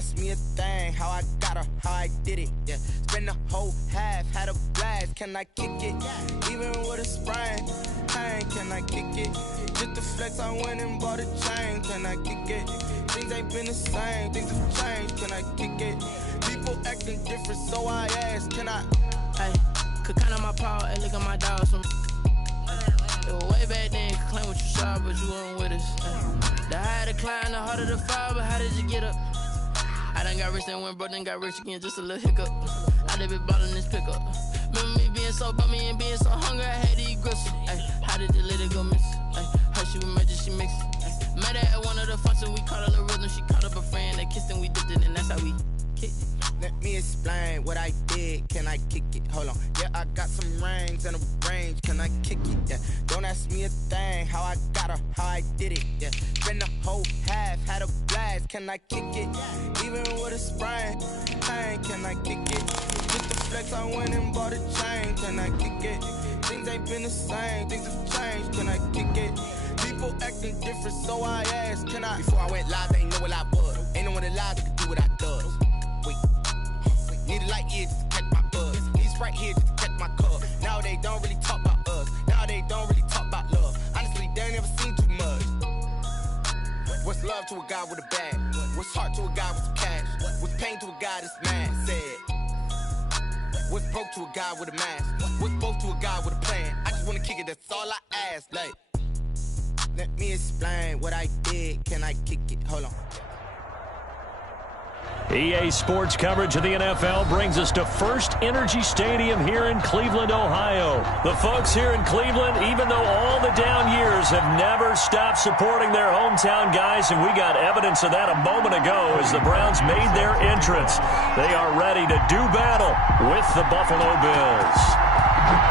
ask me a thing, how I got her, how I did it, yeah. Spend the whole half, had a blast, can I kick it? Even with a sprain, pain, can I kick it? Just the flex, I went and bought a chain, can I kick it? Things ain't been the same, things have changed, can I kick it? People acting different, so I ask, can I? Hey, could count on my paw, and look at my dog, some it was way back then, could claim what you saw, but you weren't with us. The higher the climb, the harder the fall, but how did you get up? I done got rich and went broke, then got rich again, just a little hiccup. I done been ballin' this pickup. Remember me being so bummy and being so hungry, I had to eat gristle. Ay, how did the lady go miss? Ay, her she was magic, she mixed it. Met her at one of the functions, we caught a little rhythm, she caught up a friend, they kissed and we dipped it, and that's how we kicked it. Let me explain what I did, can I kick it? Hold on, yeah, I got some rings and a range, can I kick it? Yeah, don't ask me a thing, how I got her, how I did it, yeah. Spend the whole half, had a blast, can I kick it? Even with a sprain, pain, can I kick it? Just the flex, I went and bought a chain, can I kick it? Things ain't been the same, things have changed, can I kick it? People acting different, so I asked, can I? Before I went live, they ain't know what I was. Ain't no one alive that could do what I does. Wait. Need a light year just to catch my buzz. Need Sprite here just to catch my cup. Now they don't really talk about us. Now they don't really talk about love. Honestly, they ain't never seen too much. What's love to a guy with a bag? What's heart to a guy with some cash? What's pain to a guy that's mad? Said. What's broke to a guy with a mask? What's both to a guy with a plan? I just wanna kick it, that's all I ask. Like, let me explain what I did. Can I kick it? Hold on. EA Sports coverage of the NFL brings us to First Energy Stadium here in Cleveland, Ohio. The folks here in Cleveland, even though all the down years, have never stopped supporting their hometown guys, and we got evidence of that a moment ago as the Browns made their entrance. They are ready to do battle with the Buffalo Bills.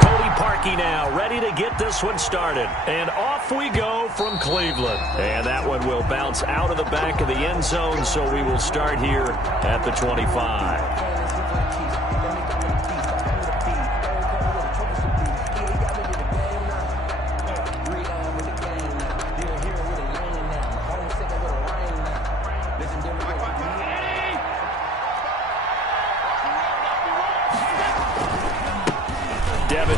Cody Parkey now ready to get this one started. And off we go from Cleveland. And that one will bounce out of the back of the end zone, so we will start here at the 25.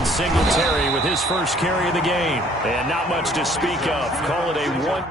Singletary with his first carry of the game. And not much to speak of. Call it a one.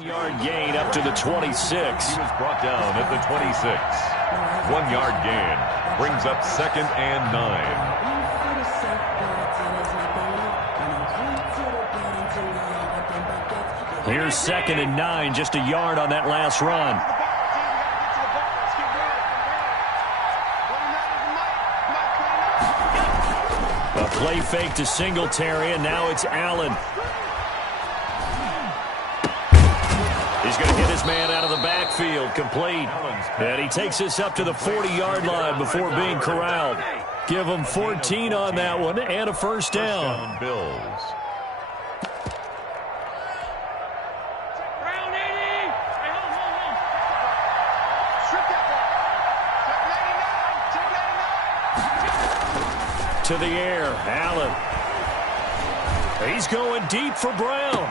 Yard gain up to the 26. He was brought down at the 26. 1 yard gain brings up 2nd and 9. Here's 2nd and 9, just a yard on that last run. A play fake to Singletary, and now it's Allen. He's going to hit his man out of the backfield. complete. And he takes this up to the 40-yard line before being corralled. Give him 14 on that one and a first down. Bills. To the air, Allen. He's going deep for Brown.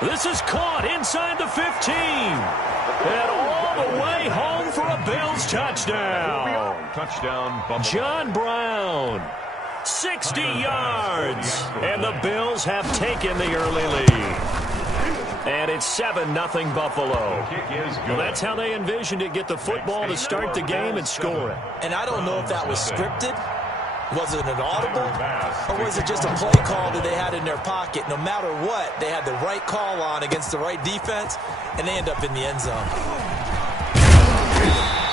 This is caught inside the 15. And all the way home for a Bills touchdown. Touchdown, Buffalo. John Brown, 60 yards. And the Bills have taken the early lead. And it's 7-0 Buffalo. Well, that's how they envisioned it, get the football to start the game and score it. And I don't know if that was scripted. Was it an audible, or was it just a play call that they had in their pocket? No matter what, they had the right call on against the right defense, and they end up in the end zone.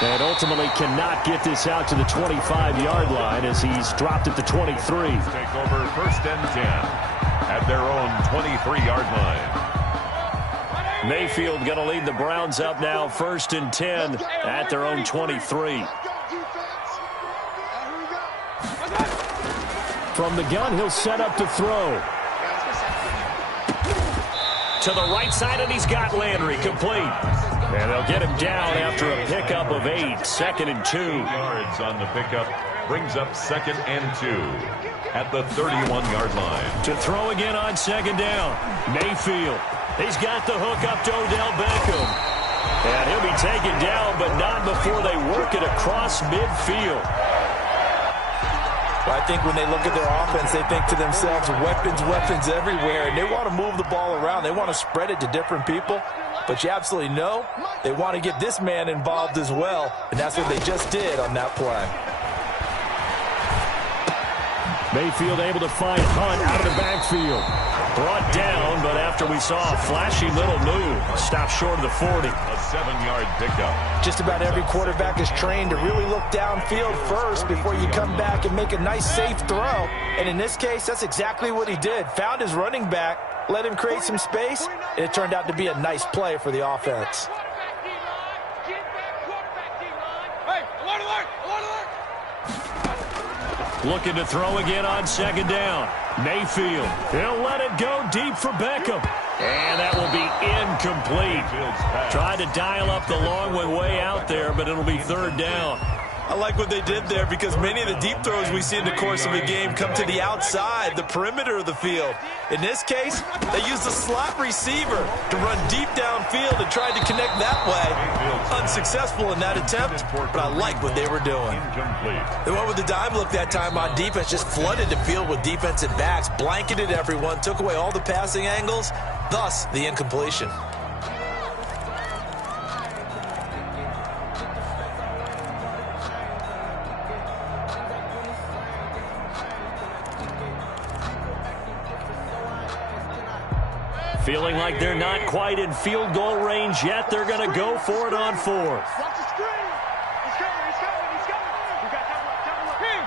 And ultimately cannot get this out to the 25-yard line as he's dropped at the 23. Take over 1st and 10 at their own 23-yard line. Mayfield going to lead the Browns up now 1st and 10 at their own 23. From the gun, he'll set up to throw. To the right side, and he's got Landry complete. And they'll get him down after a pickup of 8. 2nd and 2. Yards on the pickup brings up 2nd and 2 at the 31-yard line. To throw again on 2nd down. Mayfield. He's got the hook up to Odell Beckham. And he'll be taken down, but not before they work it across midfield. Well, I think when they look at their offense, they think to themselves, weapons everywhere, and they want to move the ball around. They want to spread it to different people, but you absolutely know they want to get this man involved as well, and that's what they just did on that play. Mayfield able to find Hunt out of the backfield. Brought down, but after we saw a flashy little move, stopped short of the 40. A 7-yard pickup. Just about every quarterback is trained to really look downfield first before you come back and make a nice, safe throw. And in this case, that's exactly what he did. Found his running back, let him create some space, and it turned out to be a nice play for the offense. Looking to throw again on 2nd down. Mayfield. He'll let it go deep for Beckham. And that will be incomplete. Tried to dial up the long way out there, but it'll be 3rd down. I like what they did there because many of the deep throws we see in the course of a game come to the outside, the perimeter of the field. In this case, they used the slot receiver to run deep downfield and tried to connect that way. Unsuccessful in that attempt, but I like what they were doing. They went with the dime look that time on defense, just flooded the field with defensive backs, blanketed everyone, took away all the passing angles, thus the incompletion. Feeling like they're not quite in field goal range yet. They're going to go for it on 4th. Watch the screen. He's coming. We got double up. King.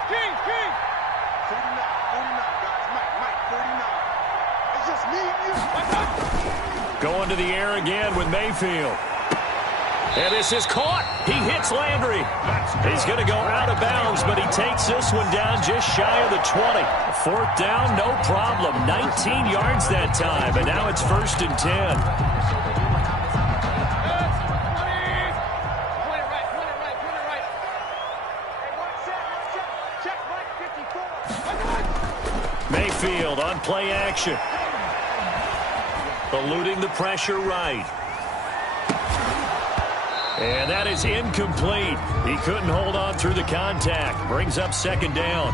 49, guys. Mike, 49. It's just me and you. Going to the air again with Mayfield. And this is caught. He hits Landry. He's going to go out of bounds, but he takes this one down just shy of the 20. 4th down, no problem. 19 yards that time, and now it's 1st and 10. Mayfield on play action. Eluding the pressure right. And that is incomplete. He couldn't hold on through the contact. Brings up 2nd down.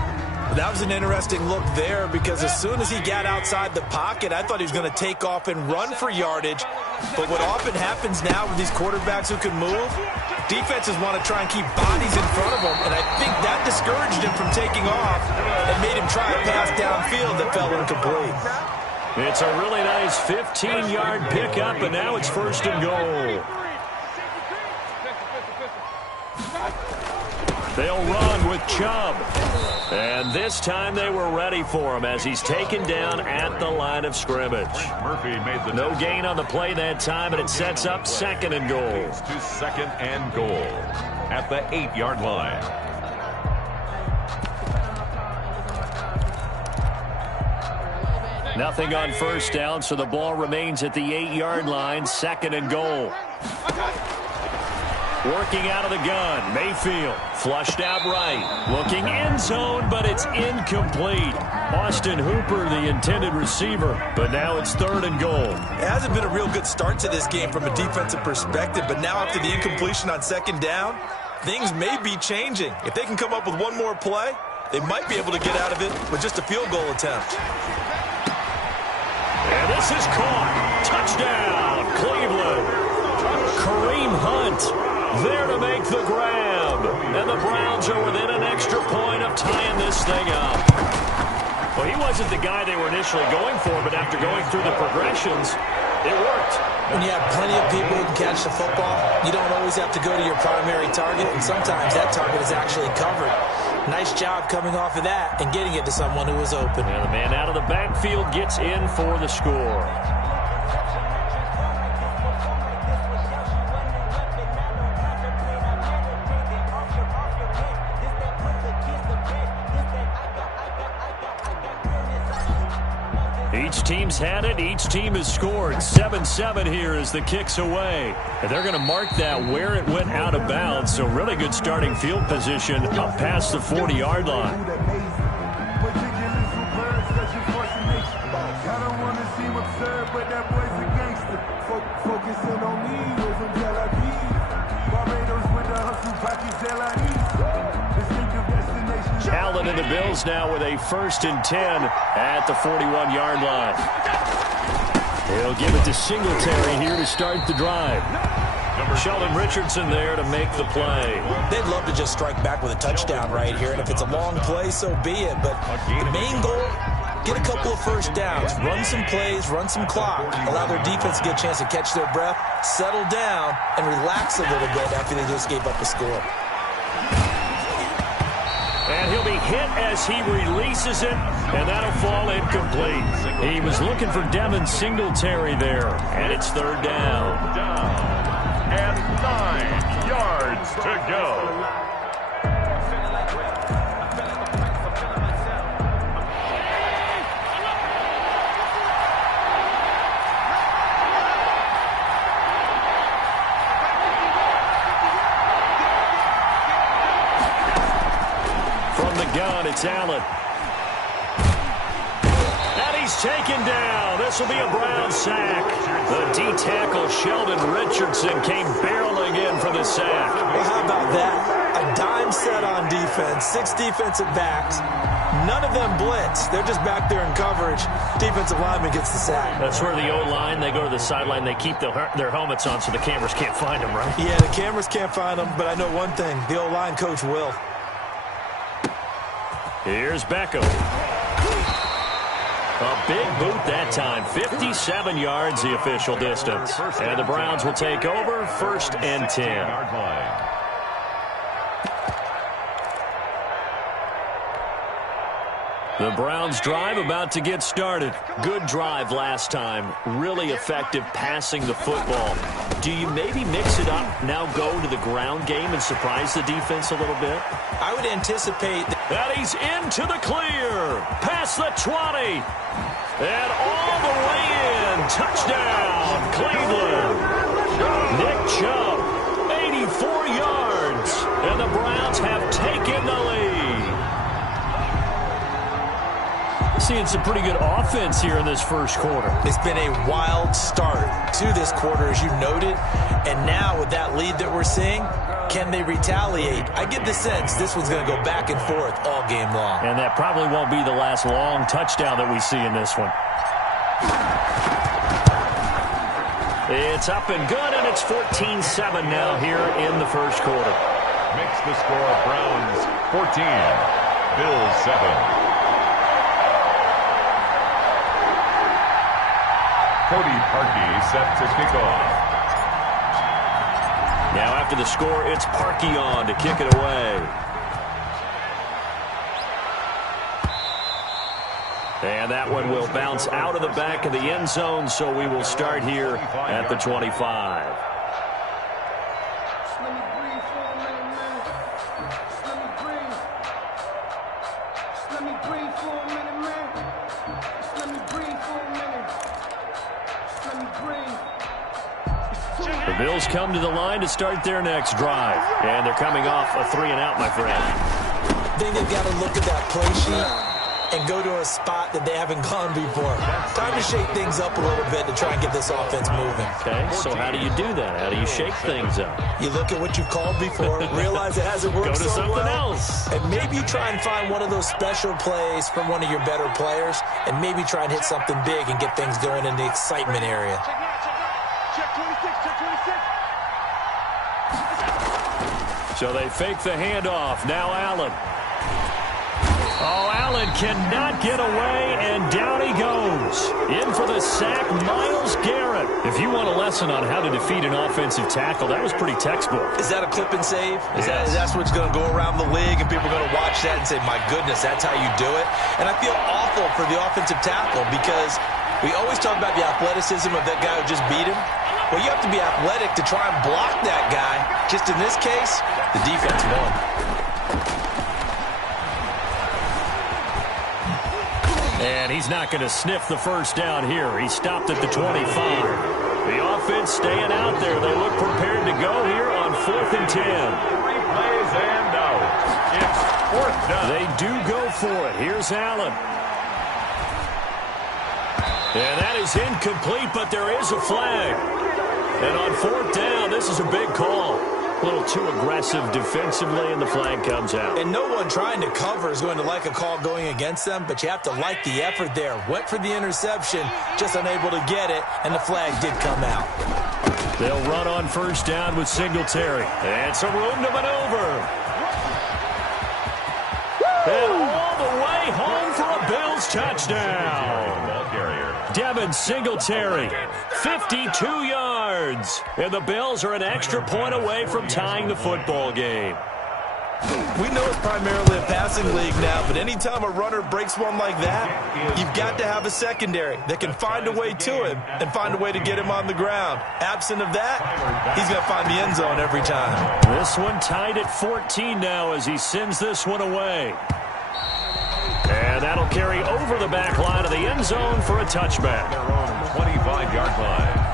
That was an interesting look there because as soon as he got outside the pocket, I thought he was going to take off and run for yardage. But what often happens now with these quarterbacks who can move, defenses want to try and keep bodies in front of them, and I think that discouraged him from taking off and made him try a pass downfield that fell incomplete. It's a really nice 15-yard pickup, and now it's 1st and goal. They'll run with Chubb. And this time they were ready for him as he's taken down at the line of scrimmage. Murphy made the no gain on the play that time, and it sets up 2nd and goal. To 2nd and goal at the 8-yard line. Nothing on first down, so the ball remains at the 8-yard line, 2nd and goal. Working out of the gun, Mayfield, flushed out right, looking end zone, but it's incomplete. Austin Hooper, the intended receiver, but now it's 3rd and goal. It hasn't been a real good start to this game from a defensive perspective, but now after the incompletion on 2nd down, things may be changing. If they can come up with one more play, they might be able to get out of it with just a field goal attempt. And this is caught. Touchdown, Cleveland. Kareem Hunt there to make the grab. And the Browns are within an extra point of tying this thing up. Well, he wasn't the guy they were initially going for, but after going through the progressions, it worked. When you have plenty of people who can catch the football, you don't always have to go to your primary target, and sometimes that target is actually covered. Nice job coming off of that and getting it to someone who was open. And the man out of the backfield gets in for the score. Each team's had it. Each team has scored. 7-7 here as the kick's away. And they're going to mark that where it went out of bounds. So really good starting field position up past the 40-yard line. Allen and the Bills now with a 1st and 10 at the 41-yard line. They'll give it to Singletary here to start the drive. Sheldon Richardson there to make the play. They'd love to just strike back with a touchdown right here, and if it's a long play, so be it. But the main goal, get a couple of first downs, run some plays, run some clock, allow their defense to get a chance to catch their breath, settle down, and relax a little bit after they just gave up a score. And he'll be hit as he releases it, and that'll fall incomplete. He was looking for Devin Singletary there, and it's 3rd down. And 9 yards to go. Gun, it's Allen. And he's taken down. This will be a Brown sack. The D-tackle Sheldon Richardson came barreling in for the sack. Well, how about that? A dime set on defense, 6 defensive backs. None of them blitz. They're just back there in coverage. Defensive lineman gets the sack. That's where the O-line, they go to the sideline, they keep their helmets on so the cameras can't find them, right? Yeah, the cameras can't find them, but I know one thing. The O-line coach will. Here's Beckham. A big boot that time. 57 yards the official distance. And the Browns will take over 1st and 10. The Browns drive about to get started. Good drive last time. Really effective passing the football. Do you maybe mix it up, now go to the ground game and surprise the defense a little bit? I would anticipate that he's into the clear. Past the 20. And all the way in. Touchdown, Cleveland. Nick Chubb, 84 yards. And the Browns have taken the lead. Seeing some pretty good offense here in this first quarter. It's been a wild start to this quarter, as you noted. And now with that lead that we're seeing, can they retaliate? I get the sense this one's going to go back and forth all game long. And that probably won't be the last long touchdown that we see in this one. It's up and good, and it's 14-7 now here in the first quarter. Makes the score Browns 14, Bills 7. Cody Parkey set to kick off. Now after the score, it's Parkey on to kick it away. And that one will bounce out of the back of the end zone, so we will start here at the 25. The Bills come to the line to start their next drive. And they're coming off a 3-and-out, my friend. I think they've got to look at that play sheet and go to a spot that they haven't gone before. Time to shake things up a little bit to try and get this offense moving. Okay, so how do you do that? How do you shake things up? You look at what you've called before, realize it hasn't worked so well. Go to something else. And maybe you try and find one of those special plays from one of your better players, and maybe try and hit something big and get things going in the excitement area. Check 26, check 26. So they fake the handoff. Now Allen. Oh, Allen cannot get away, and down he goes. In for the sack, Myles Garrett. If you want a lesson on how to defeat an offensive tackle, that was pretty textbook. Is that a clip and save? That's what's going to go around the league, and people are going to watch that and say, my goodness, that's how you do it? And I feel awful for the offensive tackle because we always talk about the athleticism of that guy who just beat him. Well, you have to be athletic to try and block that guy. Just in this case, the defense won. And he's not going to sniff the first down here. He stopped at the 25. The offense staying out there. They look prepared to go here on 4th and 10. Replays and out. It's 4th down. They do go for it. Here's Allen. And that is incomplete, but there is a flag. And on 4th down, this is a big call. A little too aggressive defensively, and the flag comes out. And no one trying to cover is going to like a call going against them, but you have to like the effort there. Went for the interception, just unable to get it, and the flag did come out. They'll run on 1st down with Singletary. And some room to maneuver. And all the way home for a Bills touchdown. Devin Singletary, 52 yards. And the Bills are an extra point away from tying the football game. We know it's primarily a passing league now, but anytime a runner breaks one like that, you've got to have a secondary that can find a way to him and find a way to get him on the ground. Absent of that, he's going to find the end zone every time. This one tied at 14 now as he sends this one away. And that'll carry over the back line of the end zone for a touchback. Their own 25-yard line.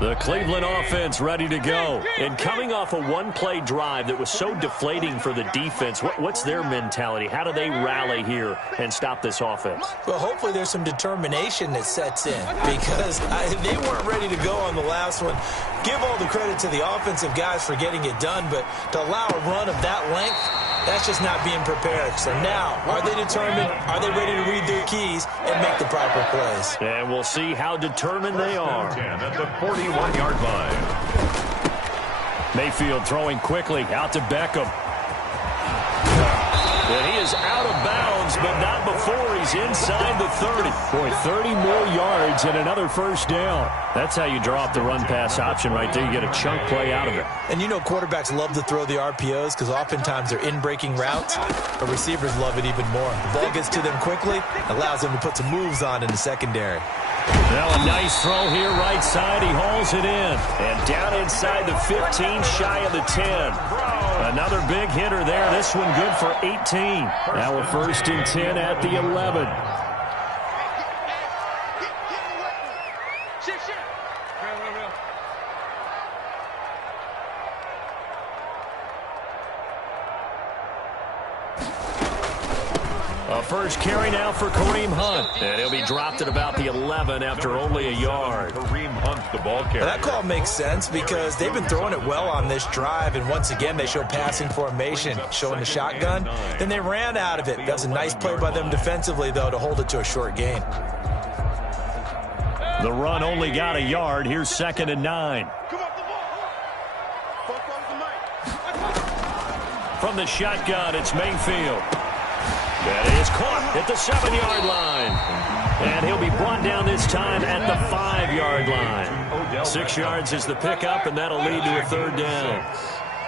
The Cleveland offense ready to go. And coming off a one-play drive that was so deflating for the defense, what's their mentality? How do they rally here and stop this offense? Well, hopefully there's some determination that sets in because they weren't ready to go on the last one. Give all the credit to the offensive guys for getting it done, but to allow a run of that length, that's just not being prepared. So now, are they determined? Are they ready to read their keys and make the proper plays? And we'll see how determined they are. At the 41-yard line. Mayfield throwing quickly out to Beckham. And he is out of bounds, but not before he's inside the 30. Boy, 30 more yards and another first down. That's how you draw up the run-pass option right there. You get a chunk play out of it. And you know quarterbacks love to throw the RPOs because oftentimes they're in-breaking routes, but receivers love it even more. The ball gets to them quickly, allows them to put some moves on in the secondary. Now a nice throw here right side. He hauls it in. And down inside the 15, shy of the 10. Another big hitter there. This one good for 18. Now a 1st and 10 at the 11. A first carry now for Kareem Hunt. And he'll be dropped at about the 11 after only a yard. Kareem Hunt, the ball carrier. That call makes sense because they've been throwing it well on this drive, and once again they show passing formation, showing the shotgun. Then they ran out of it. That's a nice play by them defensively, though, to hold it to a short gain. The run only got a yard. Here's 2nd and 9. From the shotgun, it's Mayfield. That is caught at the 7-yard line. And he'll be brought down this time at the 5-yard line. 6 yards is the pickup, and that'll lead to a third down.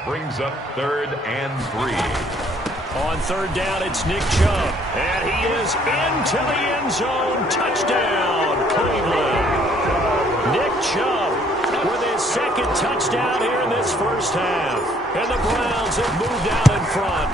Brings up 3rd and 3. On third down, it's Nick Chubb. And he is into the end zone. Touchdown, Cleveland. Nick Chubb with his second touchdown here in this first half. And the Browns have moved out in front.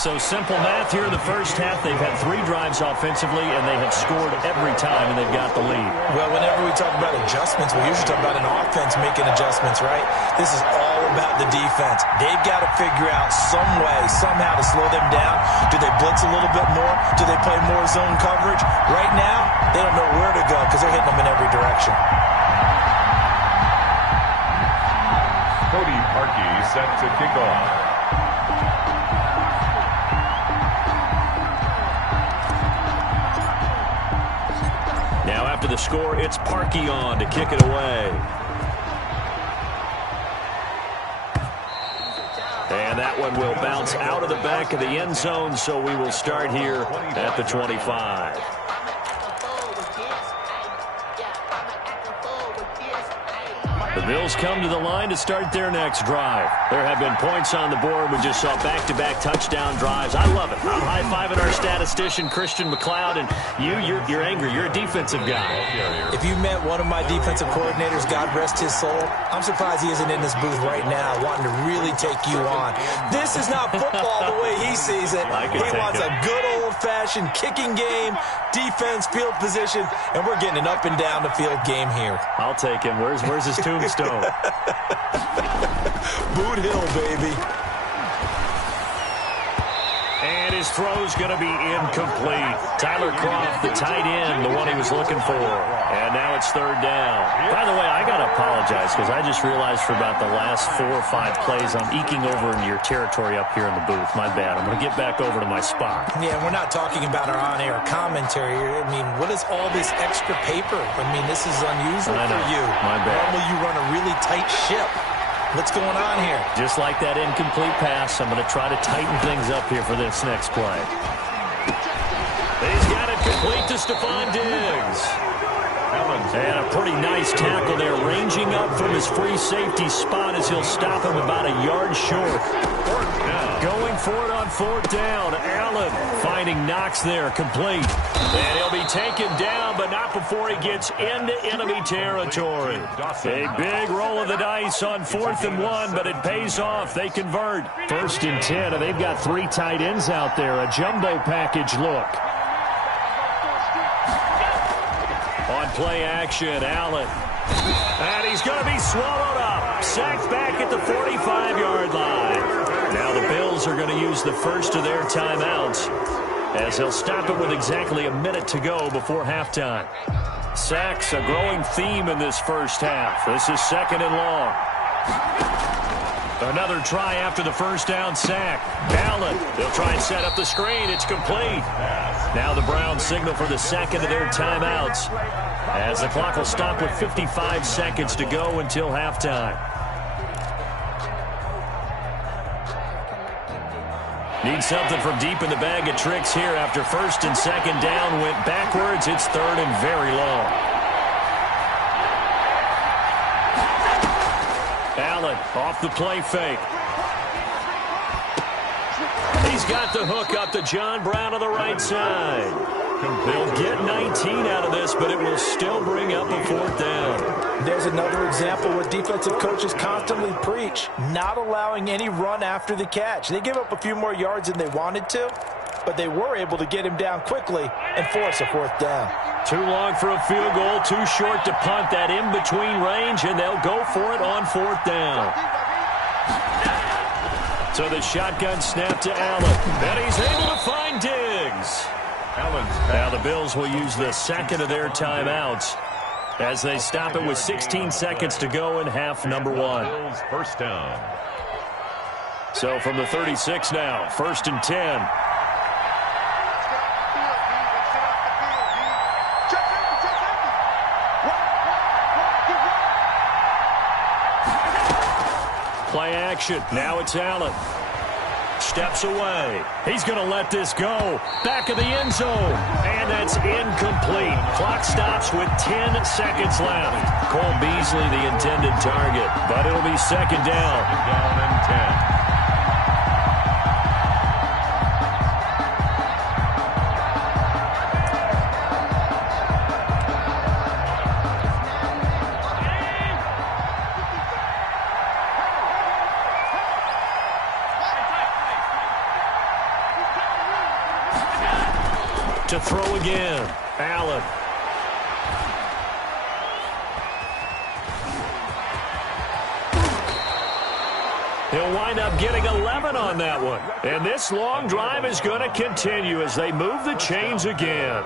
So simple math here in the first half. They've had 3 drives offensively, and they have scored every time, and they've got the lead. Well, whenever we talk about adjustments, we usually talk about an offense making adjustments, right? This is all about the defense. They've got to figure out some way, somehow to slow them down. Do they blitz a little bit more? Do they play more zone coverage? Right now, they don't know where to go because they're hitting them in every direction. Cody Parkey set to kick off. Now after the score, it's Parkey on to kick it away. And that one will bounce out of the back of the end zone, so we will start here at the 25. The Bills come to the line to start their next drive. There have been points on the board. We just saw back-to-back touchdown drives. I love it. I'm high-fiving our statistician, Christian McLeod, and you're angry. You're a defensive guy. If you met one of my defensive coordinators, God rest his soul, I'm surprised he isn't in this booth right now wanting to really take you on. This is not football the way he sees it. He wants a good old-fashioned kicking game, defense, field position, and we're getting an up-and-down-the-field game here. I'll take him. Where's his tombstone? Boot Hill, baby. And his throw's going to be incomplete. Tyler Kroft, the tight end, the one he was looking for. And now it's third down. By the way, I got to apologize because I just realized for about the last 4 or 5 plays, I'm eking over into your territory up here in the booth. My bad. I'm going to get back over to my spot. Yeah, we're not talking about our on-air commentary here. I mean, what is all this extra paper? I mean, this is unusual for you. My bad. Normally you run a really tight ship. What's going on here? Just like that incomplete pass, I'm going to try to tighten things up here for this next play. He's got it complete to Stephon Diggs. And a pretty nice tackle there, ranging up from his free safety spot as he'll stop him about a yard short. Going for it on fourth down. Allen finding Knox there, complete. And he'll be taken down, but not before he gets into enemy territory. A big roll of the dice on 4th and 1, but it pays off. They convert. 1st and 10, and they've got 3 tight ends out there. A jumbo package look. On play action, Allen. And he's going to be swallowed up. Sacked back at the 45-yard line. Now the Bills are going to use the first of their timeouts as they'll stop it with exactly a minute to go before halftime. Sacks a growing theme in this first half. This is 2nd and long. Another try after the first down sack. Allen, they'll try and set up the screen. It's complete. Now the Browns signal for the second of their timeouts as the clock will stop with 55 seconds to go until halftime. Need something from deep in the bag of tricks here after 1st and 2nd down went backwards. It's 3rd and very long. Allen off the play fake. He's got the hook up to John Brown on the right side. They'll get 19 out of this, but it will still bring up a 4th down. There's another example what defensive coaches constantly preach, not allowing any run after the catch. They give up a few more yards than they wanted to, but they were able to get him down quickly and force a 4th down. Too long for a field goal, too short to punt that in-between range, and they'll go for it on 4th down. So the shotgun snap to Allen, and he's able to find Diggs. Now the Bills will use the second of their timeouts as they stop it with 16 seconds to go in half number 1. First down. So from the 36 now, 1st and 10. Play action. Now it's Allen. steps away. He's going to let this go. Back of the end zone. And that's incomplete. Clock stops with 10 seconds left. Cole Beasley, the intended target. But it'll be second down. Down and 10. To throw again. Allen. He'll wind up getting 11 on that one. And this long drive is going to continue as they move the chains again.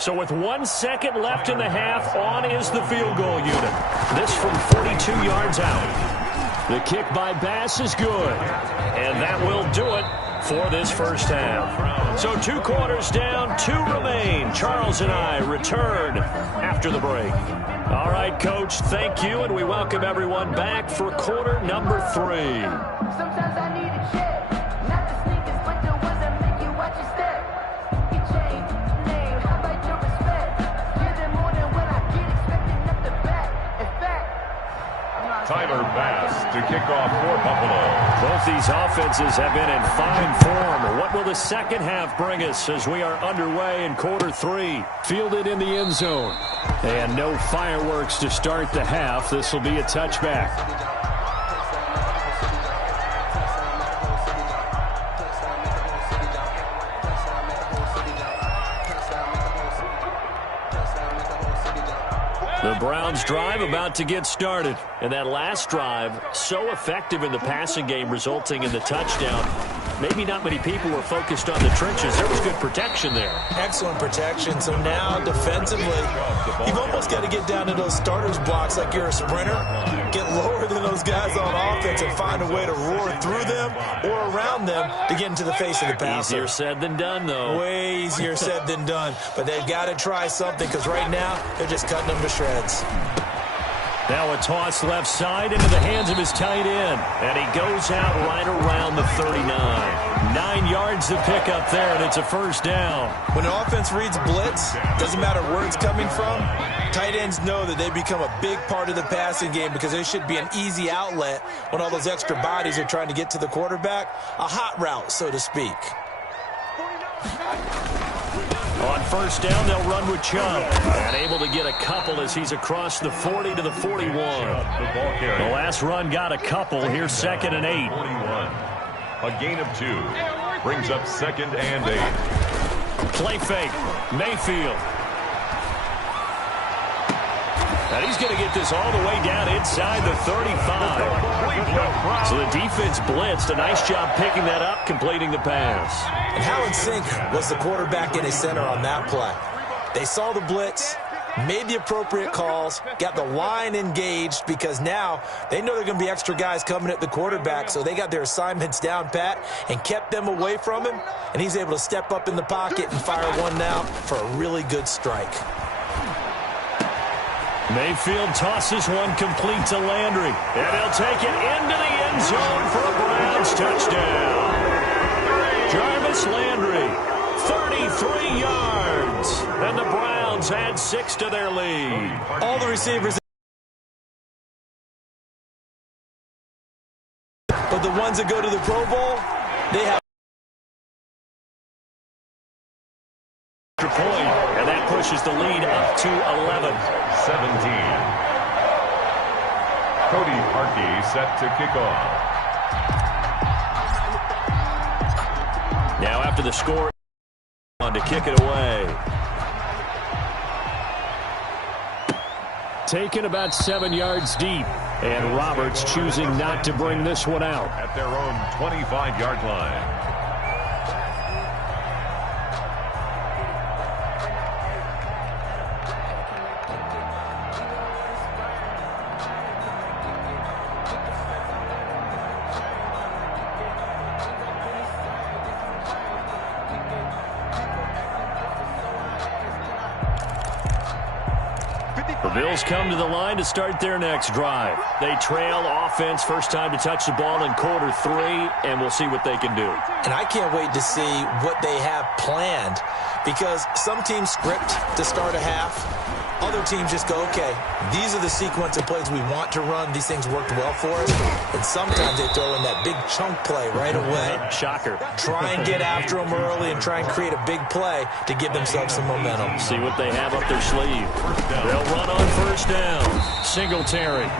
So with 1 second left in the half, on is the field goal unit. This from 42 yards out. The kick by Bass is good. And that will do it for this first half. So 2 quarters down, 2 remain. Charles and I return after the break. All right, Coach, thank you, and we welcome everyone back for quarter number 3. Sometimes I need a check. Not the sneakers, but the ones that make you watch your step. You change name, how about your respect? Give them more than what I get, expecting up the back. In fact, Tyler Bass to kick off for Buffalo. Both these offenses have been in fine form. What will the second half bring us as we are underway in quarter 3? Fielded in the end zone. And no fireworks to start the half. This will be a touchback. The Browns drive about to get started. And that last drive, so effective in the passing game, resulting in the touchdown. Maybe not many people were focused on the trenches. There was good protection there. Excellent protection. So now, defensively, you've almost got to get down to those starters blocks like you're a sprinter. Get lower than those guys on offense and find a way to roar through them or around them to get into the face of the passer. Easier said than done, though. Way easier said than done. But they've got to try something because right now, they're just cutting them to shreds. Now a toss left side into the hands of his tight end. And he goes out right around the 39. 9 yards to pick up there, and it's a first down. When an offense reads blitz, doesn't matter where it's coming from, tight ends know that they become a big part of the passing game because they should be an easy outlet when all those extra bodies are trying to get to the quarterback. A hot route, so to speak. On first down, they'll run with Chubb. And able to get a couple as he's across the 40 to the 41. The last run got a couple. Here's 2nd and 8. 41. A gain of 2. Brings up 2nd and 8. Play fake. Mayfield. And he's going to get this all the way down inside the 35. So the defense blitzed. A nice job picking that up, completing the pass. And how in sync was the quarterback in his center on that play? They saw the blitz, made the appropriate calls, got the line engaged because now they know there are going to be extra guys coming at the quarterback, so they got their assignments down pat and kept them away from him, and he's able to step up in the pocket and fire one now for a really good strike. Mayfield tosses one complete to Landry. And he'll take it into the end zone for a Browns touchdown. Jarvis Landry, 33 yards. And the Browns add 6 to their lead. All the receivers, but the ones that go to the Pro Bowl, they have a point, and that pushes the lead up to 11. 17. Cody Parkey set to kick off. Now after the score, on to kick it away. Taken about 7 yards deep. And Roberts choosing not to bring this one out. At their own 25-yard line. The Bills come to the line to start their next drive. They trail offense, first time to touch the ball in quarter 3, and we'll see what they can do. And I can't wait to see what they have planned, because some teams script to start a half. Other teams just go, okay, these are the sequence of plays we want to run. These things worked well for us. And sometimes they throw in that big chunk play right away. Shocker. Try and get after them early and try and create a big play to give themselves some momentum. See what they have up their sleeve. They'll run on first down. Singletary.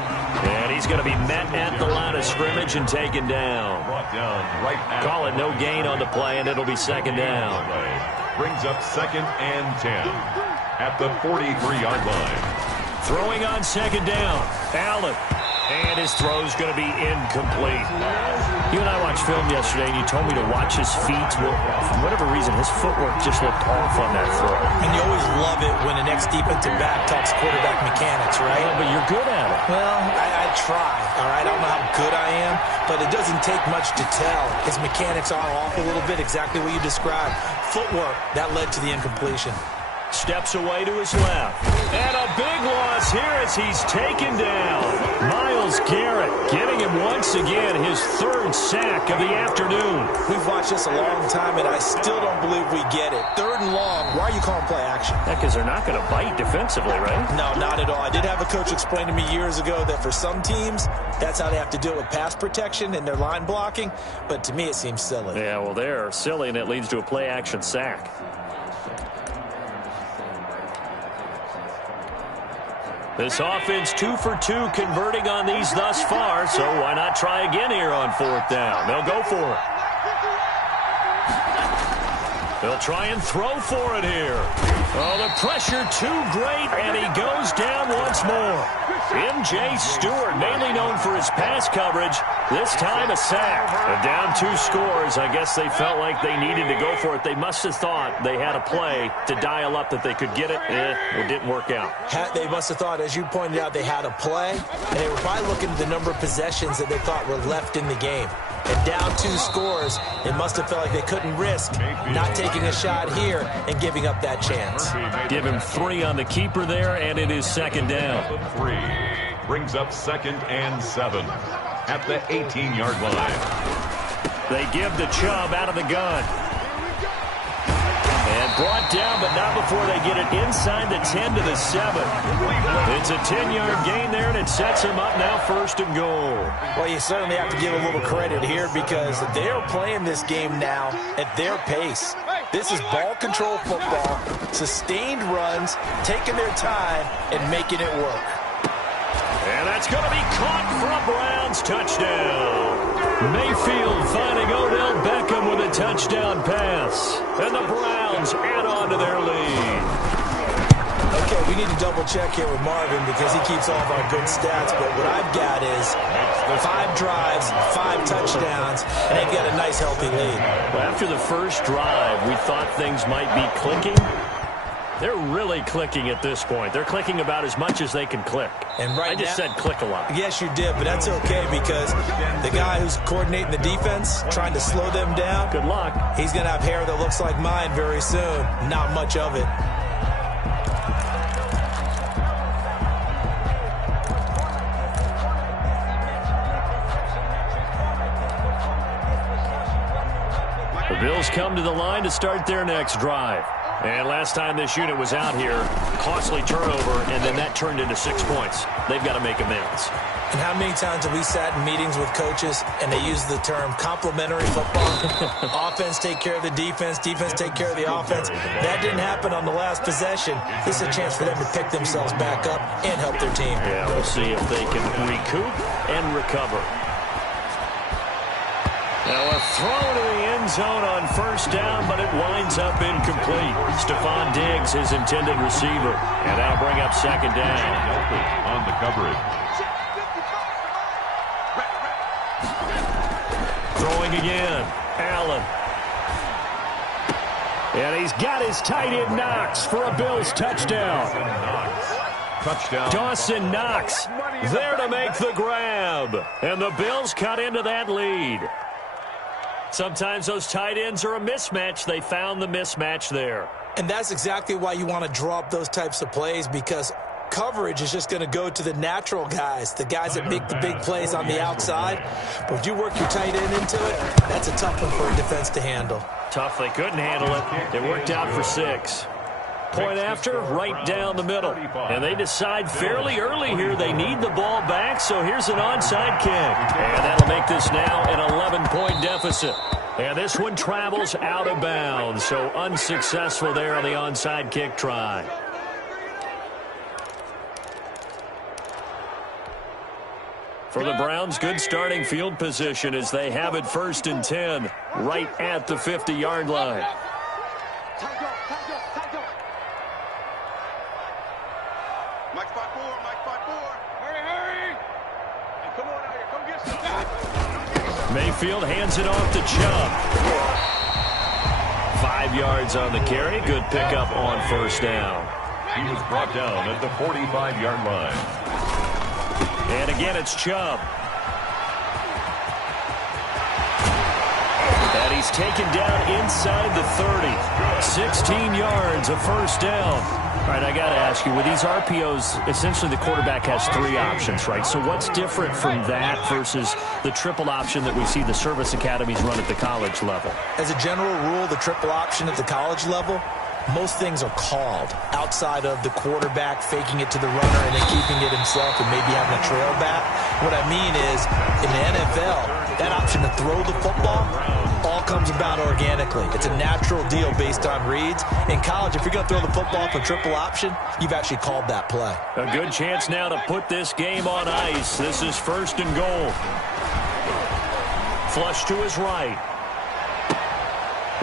And he's going to be met at the line of scrimmage and taken down. Call it no gain on the play, and it'll be second down. Brings up 2nd and 10 at the 43-yard line. Throwing on second down. Allen. And his throw's going to be incomplete. You and I watched film yesterday, and you told me to watch his feet. Well, for whatever reason, his footwork just looked off on that throw. And you always love it when the next defensive back talks quarterback mechanics, right? Yeah, but you're good at it. Well, I try, all right? I don't know how good I am, but it doesn't take much to tell. His mechanics are off a little bit, exactly what you described. Footwork, that led to the incompletion. Steps away to his left. And a big loss here as he's taken down. Myles Garrett getting him once again, his 3rd sack of the afternoon. We've watched this a long time, and I still don't believe we get it. 3rd and long. Why are you calling play action? Because they're not going to bite defensively, right? No, not at all. I did have a coach explain to me years ago that for some teams, that's how they have to deal with pass protection and their line blocking. But to me, it seems silly. Yeah, well, they're silly, and it leads to a play action sack. This offense 2 for 2 converting on these thus far, so why not try again here on 4th down? They'll go for it. They'll try and throw for it here. Oh, the pressure too great, and he goes down once more. M.J. Stewart, mainly known for his pass coverage, this time a sack. And down 2 scores, I guess they felt like they needed to go for it. They must have thought they had a play to dial up that they could get it. It didn't work out. They must have thought, as you pointed out, they had a play, and they were probably looking at the number of possessions that they thought were left in the game. And down 2 scores, it must have felt like they couldn't risk not taking a shot here and giving up that chance. Give him 3 on the keeper there, and it is second down. 3 brings up 2nd and 7 at the 18-yard line. They give the Chubb out of the gun. And brought down, but not before they get it inside the 10 to the 7. It's a 10-yard gain there, and it sets them up now 1st and goal. Well, you certainly have to give a little credit here because they're playing this game now at their pace. This is ball control football, sustained runs, taking their time, and making it work. And that's going to be caught for a Browns touchdown. Mayfield finding Odell Beckham with a touchdown pass. And the Browns add on to their lead. Okay, we need to double check here with Marvin because he keeps all of our good stats. But what I've got is 5 drives, 5 touchdowns, and they've got a nice healthy lead. Well, after the first drive, we thought things might be clicking. They're really clicking at this point. They're clicking about as much as they can click. And right I just said click a lot. Yes, you did, but that's okay because the guy who's coordinating the defense, trying to slow them down, good luck. He's going to have hair that looks like mine very soon. Not much of it. The Bills come to the line to start their next drive. And last time this unit was out here, costly turnover, and then that turned into 6 points. They've got to make amends. And how many times have we sat in meetings with coaches and they use the term complementary football? Offense take care of the defense, defense take care of the offense. That didn't happen on the last possession. This is a chance for them to pick themselves back up and help their team. Yeah, we'll see if they can recoup and recover. Now a throw to the end zone on first down, but it winds up incomplete. Stephon Diggs, his intended receiver. And that'll bring up second down. On the coverage. Throwing again. Allen. And he's got his tight end Knox for a Bills touchdown. Touchdown. Dawson Knox there to make the grab. And the Bills cut into that lead. Sometimes those tight ends are a mismatch. They found the mismatch there. And that's exactly why you want to draw up those types of plays, because coverage is just going to go to the natural guys, the guys that make the big plays on the outside. But if you work your tight end into it, that's a tough one for a defense to handle. Tough. They couldn't handle it. It worked out for 6. Point after, right down the middle. And they decide fairly early here they need the ball back, so here's an onside kick. And that'll make this now an 11-point deficit. And this one travels out of bounds, so unsuccessful there on the onside kick try. For the Browns, good starting field position as they have it 1st and 10, right at the 50-yard line. Mike 5-4, Mike 5-4. Hurry! And come on out here, come get some. Mayfield hands it off to Chubb. 5 yards on the carry. Good pickup on 1st down. He was brought down at the 45-yard line. And again, it's Chubb. And he's taken down inside the 30. 16 yards, a 1st down. All right, I got to ask you, with these RPOs, essentially the quarterback has 3 options, right? So what's different from that versus the triple option that we see the service academies run at the college level? As a general rule, the triple option at the college level, most things are called outside of the quarterback faking it to the runner and then keeping it himself and maybe having a trail back. What I mean is, in the NFL, that option to throw the football all comes about organically. It's a natural deal based on reads. In college, if you're going to throw the football for triple option, you've actually called that play. A good chance now to put this game on ice. This is 1st and goal. Flush to his right.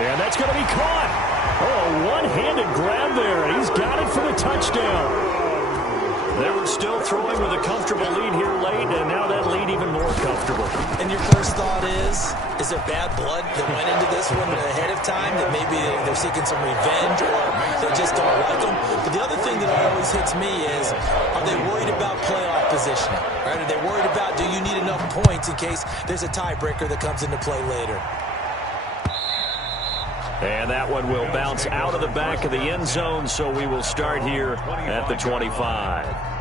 And that's going to be caught. Oh, one-handed grab there, and he's got it for the touchdown. They were still throwing with a comfortable lead here late, and now that lead even more comfortable. And your first thought is there bad blood that went into this one ahead of time, that maybe they're seeking some revenge or they just don't like them? But the other thing that always hits me is, are they worried about playoff positioning? Right? Are they worried about, do you need enough points in case there's a tiebreaker that comes into play later? And that one will bounce out of the back of the end zone, so we will start here at the 25.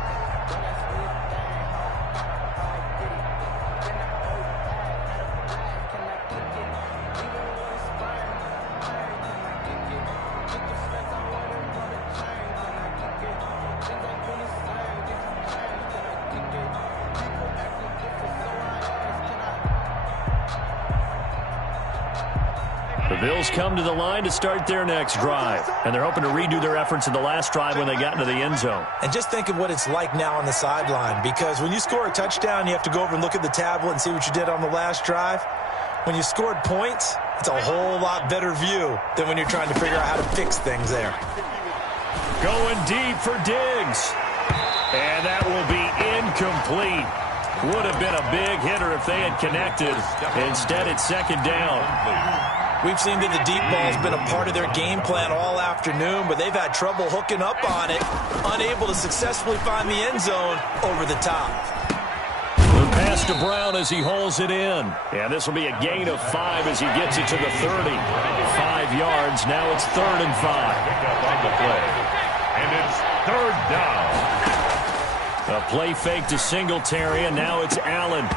The Bills come to the line to start their next drive, and they're hoping to redo their efforts in the last drive when they got into the end zone. And just think of what it's like now on the sideline, because when you score a touchdown, you have to go over and look at the tablet and see what you did on the last drive. When you scored points, it's a whole lot better view than when you're trying to figure out how to fix things there. Going deep for Diggs. And that will be incomplete. Would have been a big hitter if they had connected. Instead, it's 2nd down. We've seen that the deep ball's been a part of their game plan all afternoon, but they've had trouble hooking up on it, unable to successfully find the end zone over the top. The pass to Brown as he hauls it in. And this will be a gain of 5 as he gets it to the 30. 5 yards. Now it's 3rd and 5. Pick up on the play. And it's 3rd down. A play fake to Singletary, and now it's Allen.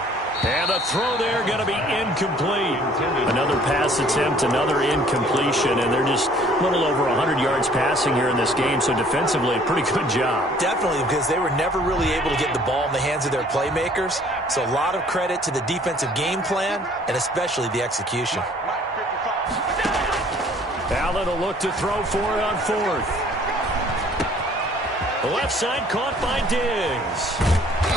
And a throw there going to be incomplete. Another pass attempt, another incompletion, and they're just a little over 100 yards passing here in this game, so defensively, a pretty good job. Definitely, because they were never really able to get the ball in the hands of their playmakers, so a lot of credit to the defensive game plan, and especially the execution. Allen will look to throw for it on 4th. The left side caught by Diggs.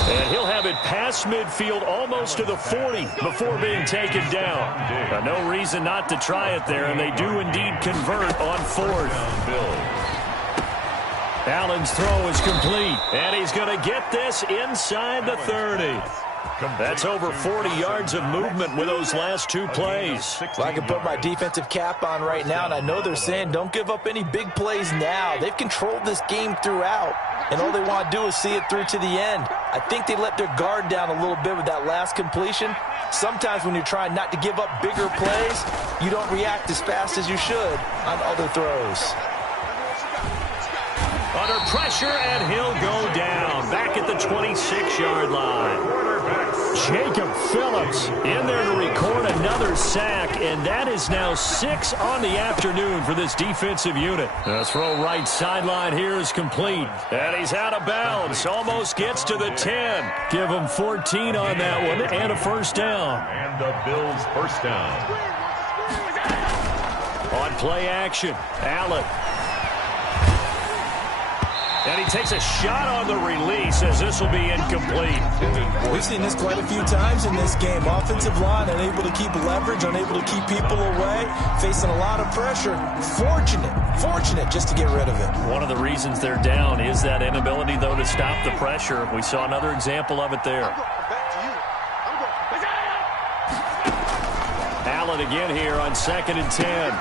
And he'll have it past midfield almost to the 40 before being taken down. No reason not to try it there, and they do indeed convert on 4th. Allen's throw is complete, and he's going to get this inside the 30. That's over 40 yards of movement with those last 2 plays. Well, I can put my defensive cap on right now, and I know they're saying don't give up any big plays now. They've controlled this game throughout, and all they want to do is see it through to the end. I think they let their guard down a little bit with that last completion. Sometimes when you're trying not to give up bigger plays, you don't react as fast as you should on other throws. Under pressure, and he'll go down. Back at the 26-yard line. Jacob Phillips in there to record another sack, and that is now 6 on the afternoon for this defensive unit. The throw right sideline here is complete, and he's out of bounds. Almost gets to the 10. Give him 14 on that one, and a first down. And the Bills first down. On play action, Allen. And he takes a shot on the release as this will be incomplete. We've seen this quite a few times in this game. Offensive line unable to keep leverage, unable to keep people away, facing a lot of pressure. Fortunate just to get rid of it. One of the reasons they're down is that inability, though, to stop the pressure. We saw another example of it there. Allen again here on 2nd and 10.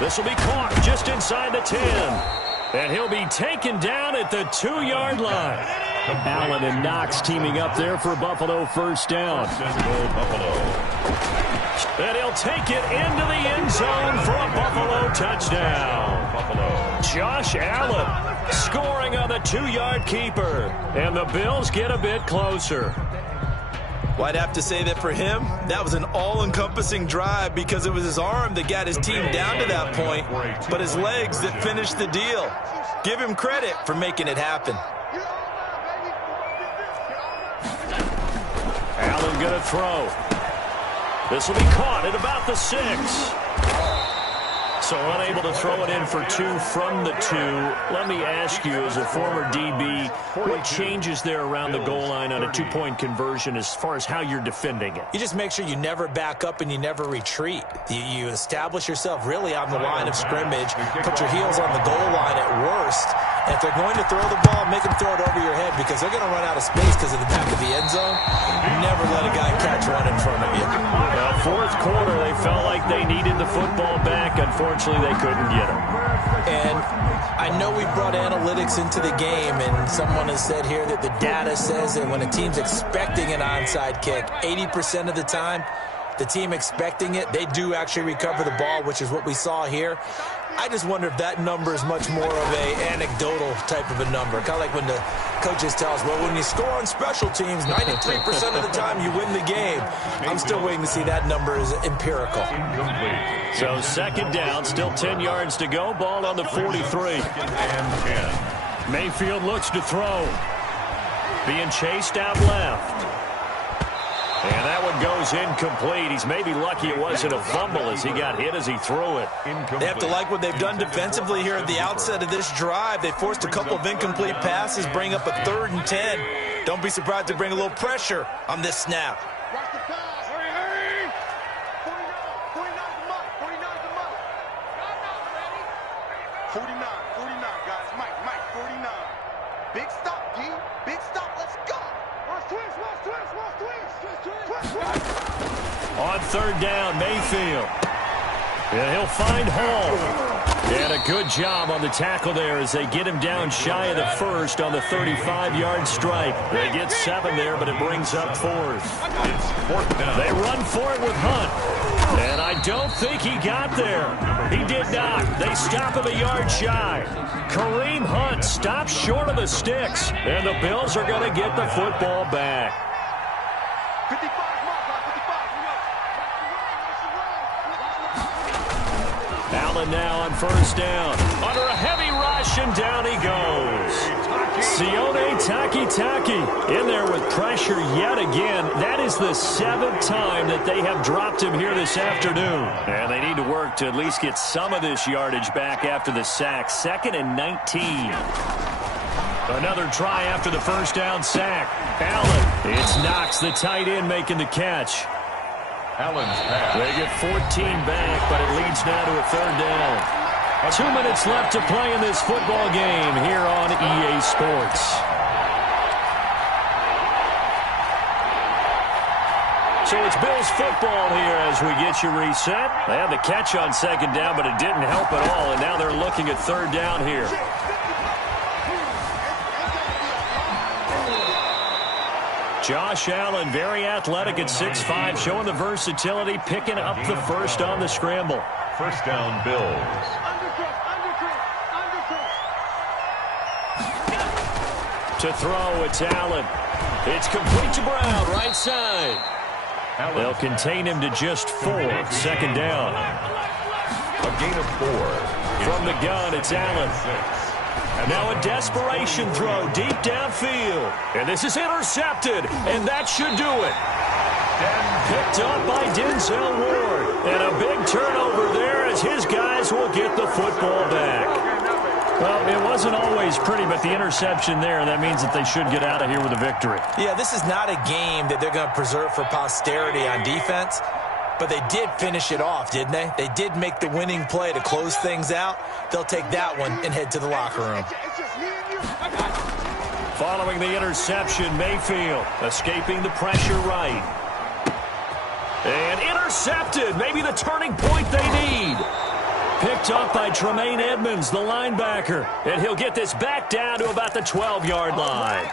This will be caught just inside the 10. And he'll be taken down at the 2-yard line. Allen and Knox teaming up there for Buffalo first down. And he'll take it into the end zone for a Buffalo touchdown. Josh Allen scoring on the 2-yard keeper. And the Bills get a bit closer. Well, I'd have to say that for him, that was an all-encompassing drive because it was his arm that got his team down to that point, but his legs that finished the deal. Give him credit for making it happen. Allen going to throw. This will be caught at about the 6. So unable to throw it in for 2 from the 2. Let me ask you, as a former DB, what changes there around the goal line on a 2-point conversion as far as how you're defending it? You just make sure you never back up and you never retreat. You establish yourself really on the line of scrimmage, put your heels on the goal line at worst. And if they're going to throw the ball, make them throw it over your head because they're going to run out of space because of the back of the end zone. Never let a guy catch one in front of you. Well, 4th quarter, they felt like they needed the football back. Unfortunately, they couldn't get it. And I know we brought analytics into the game, and someone has said here that the data says that when a team's expecting an onside kick, 80% of the time, the team expecting it, they do actually recover the ball, which is what we saw here. I just wonder if that number is much more of a anecdotal type of a number. Kind of like when the coaches tell us, well, when you score on special teams, 93% of the time you win the game. I'm still waiting to see that number is empirical. So 2nd down, still 10 yards to go. Ball on the 43. Mayfield looks to throw. Being chased out left. And that one goes incomplete. He's maybe lucky it wasn't a fumble as he got hit as he threw it. They have to like what they've done defensively here at the outset of this drive. They forced a couple of incomplete passes, bring up a 3rd and 10. Don't be surprised to bring a little pressure on this snap. Watch the pass. Hurry. 49's the money. 49's the money. 49, guys. Mike, 49. Big stop, D. Big stop. Let's go. Watch twist. On 3rd down, Mayfield. And he'll find Hall. And a good job on the tackle there as they get him down shy of the 1st on the 35-yard strike. They get 7 there, but it brings up 4th. It's 4th down. They run for it with Hunt. And I don't think he got there. He did not. They stop him a yard shy. Kareem Hunt stops short of the sticks. And the Bills are going to get the football back. 55. Allen now on 1st down. Under a heavy rush, and down he goes. Sione Takitaki in there with pressure yet again. That is the 7th time that they have dropped him here this afternoon. And they need to work to at least get some of this yardage back after the sack. 2nd and 19. Another try after the 1st down sack. Allen. It's Knox, the tight end, making the catch. Allen's pass. They get 14 back, but it leads now to a 3rd down. 2 minutes left to play in this football game here on EA Sports. So it's Bills football here as we get you reset. They had the catch on 2nd down, but it didn't help at all, and now they're looking at 3rd down here. Josh Allen, very athletic at 6'5", showing the versatility, picking up the 1st on the scramble. 1st down, Bills. To throw, it's Allen. It's complete to Brown, right side. They'll contain him to just 4. Second down. A gain of 4. From the gun, it's Allen. Now a desperation throw deep downfield. And this is intercepted, and that should do it. Picked up by Denzel Ward. And a big turnover there as his guys will get the football back. Well, it wasn't always pretty, but the interception there, that means that they should get out of here with a victory. Yeah, this is not a game that they're going to preserve for posterity on defense, but they did finish it off, didn't they? They did make the winning play to close things out. They'll take that one and head to the locker room. Following the interception, Mayfield escaping the pressure right. And intercepted, maybe the turning point they need. Picked up by Tremaine Edmonds, the linebacker. And he'll get this back down to about the 12-yard line.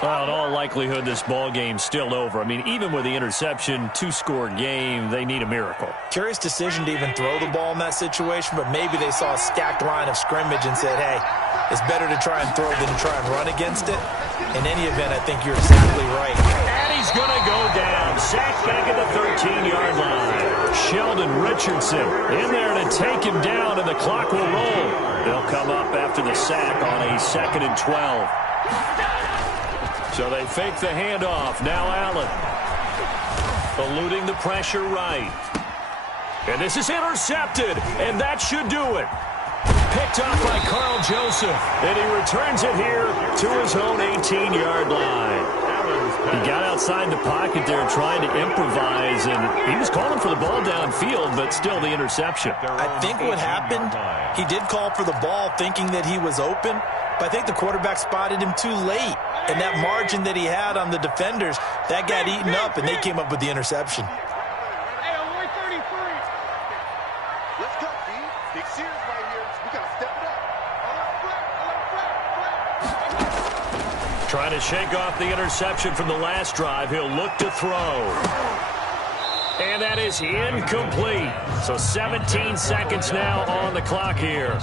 Well, in all likelihood, this ball game's still over. I mean, even with the interception, 2-score game, they need a miracle. Curious decision to even throw the ball in that situation, but maybe they saw a stacked line of scrimmage and said, hey, it's better to try and throw than to try and run against it. In any event, I think you're exactly right. And he's going to go down. Sacked back at the 13-yard line. Sheldon Richardson in there to take him down, and the clock will roll. They'll come up after the sack on a 2nd and 12. So they fake the handoff. Now Allen. Eluding the pressure right. And this is intercepted, and that should do it. Picked up by Carl Joseph, and he returns it here to his own 18-yard line. He got outside the pocket there trying to improvise, and he was calling for the ball downfield, but still the interception. I think what happened, he did call for the ball thinking that he was open, but I think the quarterback spotted him too late. And that margin that he had on the defenders, that got eaten up, and they came up with the interception. Hey, on 133. Let's go, D. Big series right here. We got to step it up. Trying to shake off the interception from the last drive. He'll look to throw. And that is incomplete. So 17 seconds now on the clock here.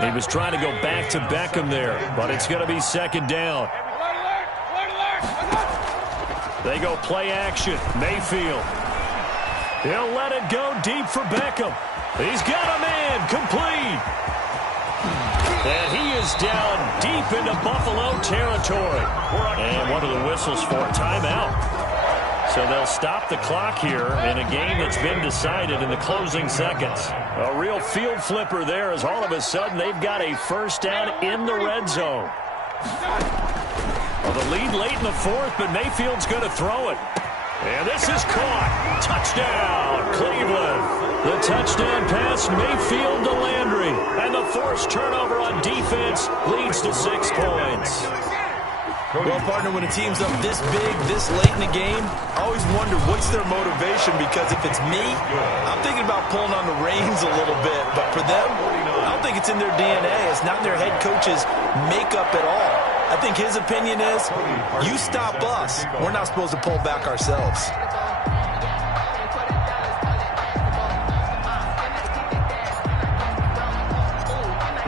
He was trying to go back to Beckham there, but it's going to be second down. They go play action. Mayfield. He'll let it go deep for Beckham. He's got a man complete. And he is down deep into Buffalo territory. And what are the whistles for? Timeout. So they'll stop the clock here in a game that's been decided in the closing seconds. A real field flipper there as all of a sudden they've got a first down in the red zone. Well, the lead late in the 4th, but Mayfield's going to throw it. And this is caught. Touchdown, Cleveland. The touchdown pass, Mayfield to Landry. And the forced turnover on defense leads to 6 points. Well, partner, when a team's up this big, this late in the game, I always wonder what's their motivation, because if it's me, I'm thinking about pulling on the reins a little bit. But for them, I don't think it's in their DNA. It's not in their head coach's makeup at all. I think his opinion is, you stop us. We're not supposed to pull back ourselves.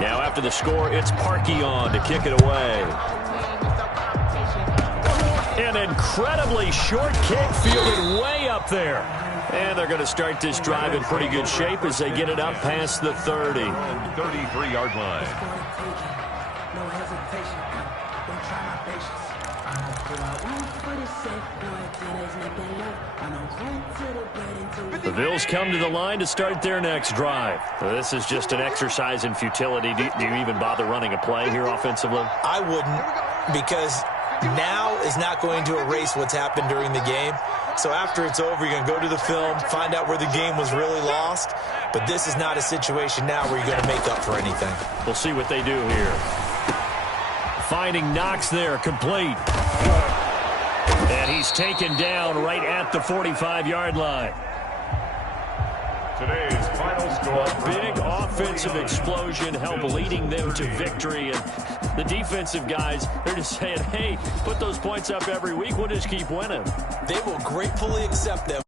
Now after the score, it's Parkey on to kick it away. An incredibly short kick fielded way up there. And they're going to start this drive in pretty good shape as they get it up past the 30. 33-yard line. The Bills come to the line to start their next drive. This is just an exercise in futility. Do you even bother running a play here offensively? I wouldn't, because now is not going to erase what's happened during the game. So after it's over, you're going to go to the film, find out where the game was really lost. But this is not a situation now where you're going to make up for anything. We'll see what they do here. Finding Knox there, complete. And he's taken down right at the 45-yard line. Today's final score. A big offensive explosion helped leading them to victory. And the defensive guys, they're just saying, hey, put those points up every week. We'll just keep winning. They will gratefully accept them.